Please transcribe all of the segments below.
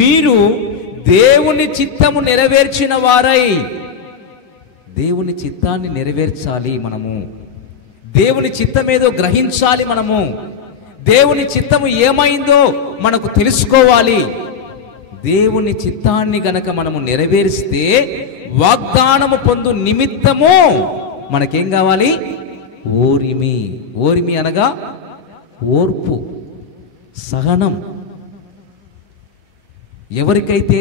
మీరు దేవుని చిత్తము నెరవేర్చిన వారై. దేవుని చిత్తాన్ని నెరవేర్చాలి మనము. దేవుని చిత్తమేదో గ్రహించాలి మనము. దేవుని చిత్తము ఏమైందో మనకు తెలుసుకోవాలి. దేవుని చిత్తాన్ని గనక మనము నెరవేరిస్తే వాగ్దానము పొందు నిమిత్తము మనకేం కావాలి? ఓరిమి. ఓరిమి అనగా ఓర్పు, సహనం. ఎవరికైతే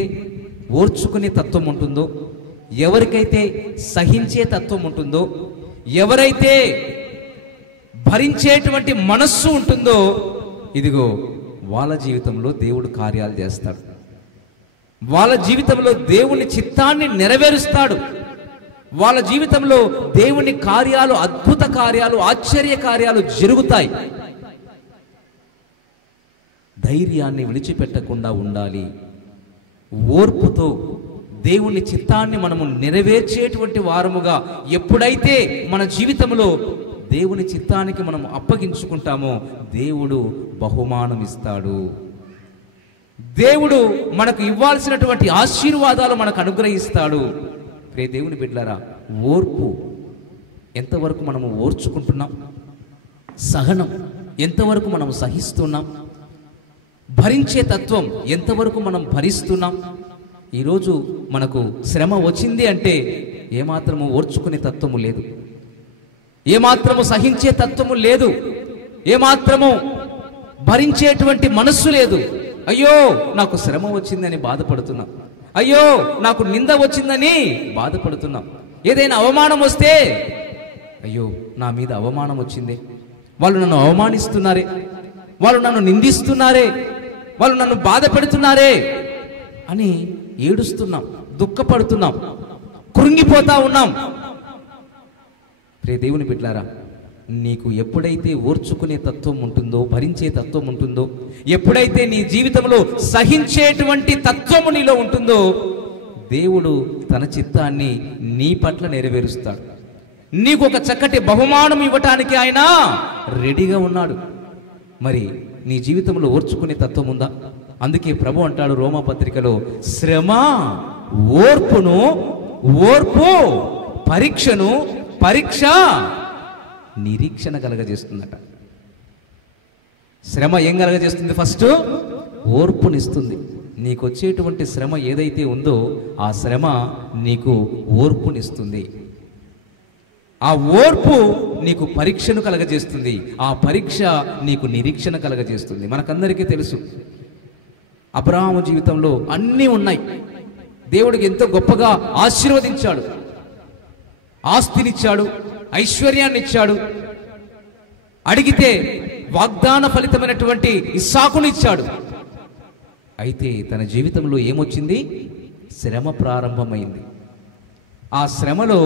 ఓర్చుకునే తత్వం ఉంటుందో, ఎవరికైతే సహించే తత్వం ఉంటుందో, ఎవరైతే భరించేటువంటి మనస్సు ఉంటుందో, ఇదిగో వాళ్ళ జీవితంలో దేవుడు కార్యాలు చేస్తాడు. వాళ్ళ జీవితంలో దేవుని చిత్తాన్ని నెరవేరుస్తాడు. వాళ్ళ జీవితంలో దేవుని కార్యాలు, అద్భుత కార్యాలు, ఆశ్చర్య కార్యాలు జరుగుతాయి. ధైర్యాన్ని విడిచిపెట్టకుండా ఉండాలి. ఓర్పుతో దేవుని చిత్తాన్ని మనము నెరవేర్చేటువంటి వారముగా ఎప్పుడైతే మన జీవితంలో దేవుని చిత్తానికి మనం అప్పగించుకుంటామో దేవుడు బహుమానం ఇస్తాడు. దేవుడు మనకు ఇవ్వాల్సినటువంటి ఆశీర్వాదాలు మనకు అనుగ్రహిస్తాడు. ప్రియ దేవుని బిడ్డలారా, ఓర్పు ఎంతవరకు మనము ఓర్చుకుంటున్నాం? సహనం ఎంతవరకు మనం సహిస్తున్నాం? భరించే తత్వం ఎంతవరకు మనం భరిస్తున్నాం? ఈరోజు మనకు శ్రమ వచ్చింది అంటే ఏమాత్రము ఓర్చుకునే తత్వము లేదు, ఏమాత్రము సహించే తత్వము లేదు, ఏమాత్రము భరించేటువంటి మనస్సు లేదు. అయ్యో నాకు శ్రమ వచ్చిందని బాధపడుతున్నాం, అయ్యో నాకు నింద వచ్చిందని బాధపడుతున్నాం. ఏదైనా అవమానం వస్తే అయ్యో నా మీద అవమానం వచ్చింది, వాళ్ళు నన్ను అవమానిస్తున్నారే, వాళ్ళు నన్ను నిందిస్తున్నారే, వాళ్ళు నన్ను బాధ పెడుతున్నారే అని ఏడుస్తున్నాం, దుఃఖపడుతున్నాం, కృంగిపోతా ఉన్నాం. ప్రియ దేవుని బిడ్డలారా, నీకు ఎప్పుడైతే ఓర్చుకునే తత్వం ఉంటుందో, భరించే తత్వం ఉంటుందో, ఎప్పుడైతే నీ జీవితంలో సహించేటువంటి తత్వము నీలో ఉంటుందో, దేవుడు తన చిత్తాన్ని నీ పట్ల నెరవేరుస్తాడు. నీకు ఒక చక్కటి బహుమానం ఇవ్వటానికి ఆయన రెడీగా ఉన్నాడు. మరి నీ జీవితంలో ఓర్చుకునే తత్వం ఉందా? అందుకే ప్రభు అంటాడు రోమాపత్రికలో, శ్రమ ఓర్పును, ఓర్పు పరీక్షను, పరీక్ష నిరీక్షణ కలగజేస్తుందట. శ్రమ ఏం కలగజేస్తుంది? ఫస్ట్ ఓర్పునిస్తుంది. నీకు వచ్చేటువంటి శ్రమ ఏదైతే ఉందో ఆ శ్రమ నీకు ఓర్పునిస్తుంది. ఆ ఓర్పు నీకు పరీక్షను కలగజేస్తుంది. ఆ పరీక్ష నీకు నిరీక్షణ కలగజేస్తుంది. మనకందరికీ తెలుసు, అబ్రహాము జీవితంలో అన్నీ ఉన్నాయి. దేవుడికి ఎంతో గొప్పగా ఆశీర్వదించాడు, ఆస్తినిచ్చాడు, ఐశ్వర్యాన్ని ఇచ్చాడు, అడిగితే వాగ్దాన ఫలితమైనటువంటి ఇస్సాకును ఇచ్చాడు. అయితే తన జీవితంలో ఏమొచ్చింది? శ్రమ ప్రారంభమైంది. ఆ శ్రమలో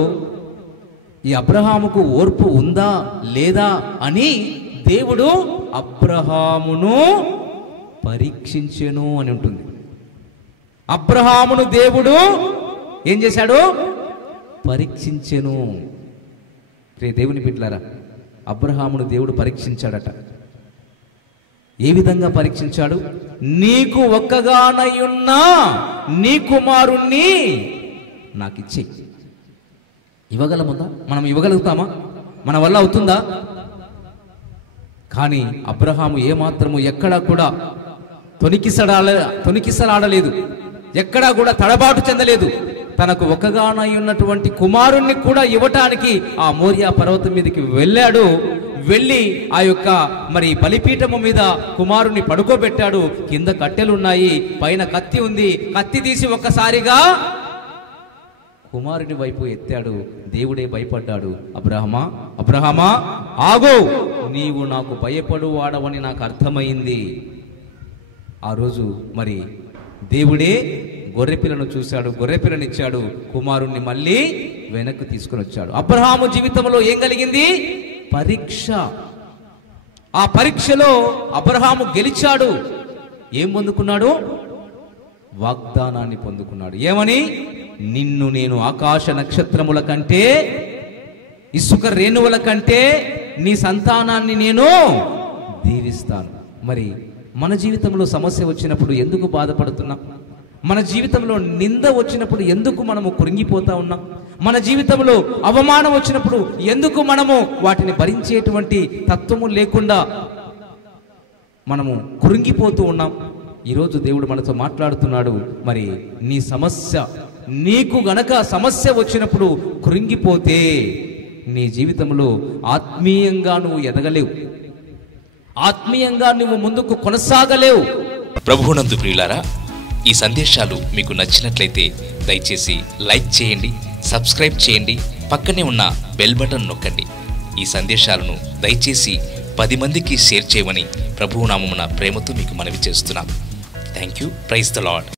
ఈ అబ్రహాముకు ఓర్పు ఉందా లేదా అని దేవుడు అబ్రహామును పరీక్షించెను అని ఉంటుంది. అబ్రహామును దేవుడు ఏం చేశాడు? పరీక్షించెను. రే దేవుని బిడ్డలారా, అబ్రహామును దేవుడు పరీక్షించాడట. ఏ విధంగా పరీక్షించాడు? నీకు ఒక్కగానయున్న నీ కుమారుణ్ణి నాకు ఇచ్చే. ఇవ్వగలముందా? మనం ఇవ్వగలుగుతామా? మన వల్ల అవుతుందా? కానీ అబ్రహాము ఏమాత్రము ఎక్కడా కూడా తొణికిసలాడలేదు, ఎక్కడా కూడా తడబాటు చెందలేదు. తనకు ఒకగానై ఉన్నటువంటి కుమారుణ్ణి కూడా ఇవ్వటానికి ఆ మోరియా పర్వతం మీదకి వెళ్ళాడు. వెళ్ళి ఆ యొక్క మరి బలిపీఠము మీద కుమారుణ్ణి పడుకోబెట్టాడు. కింద కట్టెలున్నాయి, పైన కత్తి ఉంది. కత్తి తీసి ఒక్కసారిగా కుమారుని వైపు ఎత్తాడు. దేవుడే భయపడ్డాడు. అబ్రహమా, అబ్రహమా ఆగో, నీవు నాకు భయపడు వాడవని నాకు అర్థమైంది. ఆ రోజు మరి దేవుడే గొర్రెపిల్లను చూశాడు, గొర్రెపిల్లనిచ్చాడు, కుమారుణ్ణి మళ్ళీ వెనక్కి తీసుకుని వచ్చాడు. అబ్రహాము జీవితంలో ఏం కలిగింది? పరీక్ష. ఆ పరీక్షలో అబ్రహాము గెలిచాడు. ఏం పొందుకున్నాడు? వాగ్దానాన్ని పొందుకున్నాడు. ఏమని? నిన్ను నేను ఆకాశ నక్షత్రముల కంటే, ఇసుక రేణువుల కంటే నీ సంతానాన్ని నేను దీవిస్తాను. మరి మన జీవితంలో సమస్య వచ్చినప్పుడు ఎందుకు బాధపడుతున్నాం? మన జీవితంలో నింద వచ్చినప్పుడు ఎందుకు మనము కృంగిపోతా ఉన్నాం? మన జీవితంలో అవమానం వచ్చినప్పుడు ఎందుకు మనము వాటిని భరించేటువంటి తత్వము లేకుండా మనము కృంగిపోతూ ఉన్నాం? ఈరోజు దేవుడు మనతో మాట్లాడుతున్నాడు. మరి నీ సమస్య, నీకు గనక సమస్య వచ్చినప్పుడు కృంగిపోతే నీ జీవితంలో ఆత్మీయంగా నువ్వు ఎదగలేవు, ఆత్మీయంగా నువ్వు ముందుకు కొనసాగలేవు. ప్రభువునందు ప్రియులారా, ఈ సందేశాలు మీకు నచ్చినట్లయితే దయచేసి లైక్ చేయండి, సబ్స్క్రైబ్ చేయండి, పక్కనే ఉన్న బెల్ బటన్ నొక్కండి. ఈ సందేశాలను దయచేసి 10 మందికి షేర్ చేయమని ప్రభువు నామమున ప్రేమతో మీకు మనవి చేస్తున్నాం. Thank you. Praise the lord.